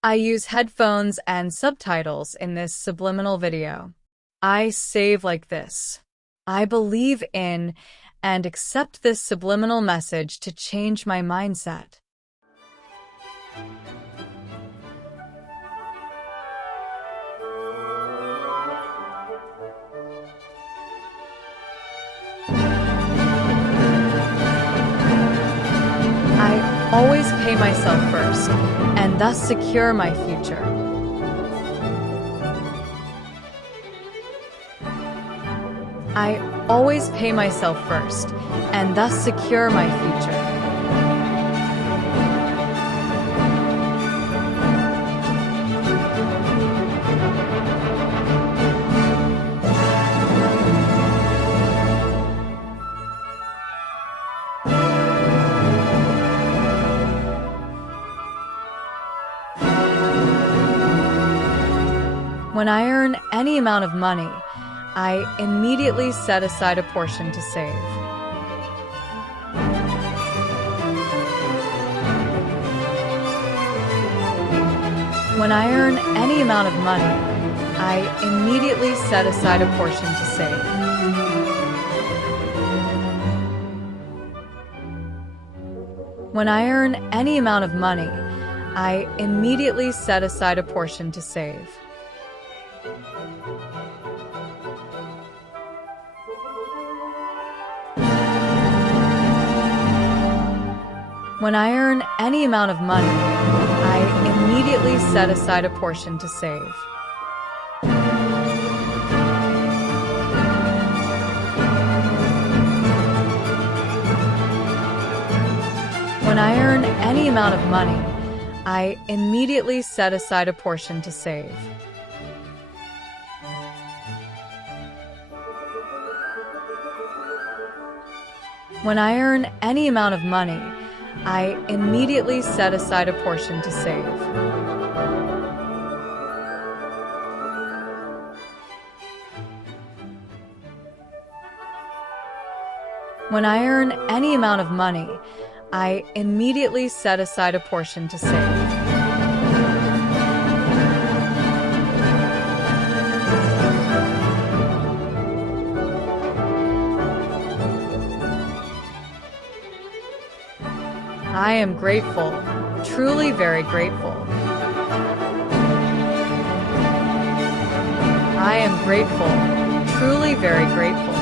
I use headphones and subtitles in this subliminal video. I save like this. I believe in and accept this subliminal message to change my mindset. I always pay myself first, and thus secure my future. I always pay myself first, and thus secure my future. When I earn any amount of money, I immediately set aside a portion to save. When I earn any amount of money, I immediately set aside a portion to save. When I earn any amount of money, I immediately set aside a portion to save. When I earn any amount of money, I immediately set aside a portion to save. When I earn any amount of money, I immediately set aside a portion to save. When I earn any amount of money, I immediately set aside a portion to save. When I earn any amount of money, I immediately set aside a portion to save. I am grateful, truly very grateful. I am grateful, truly very grateful.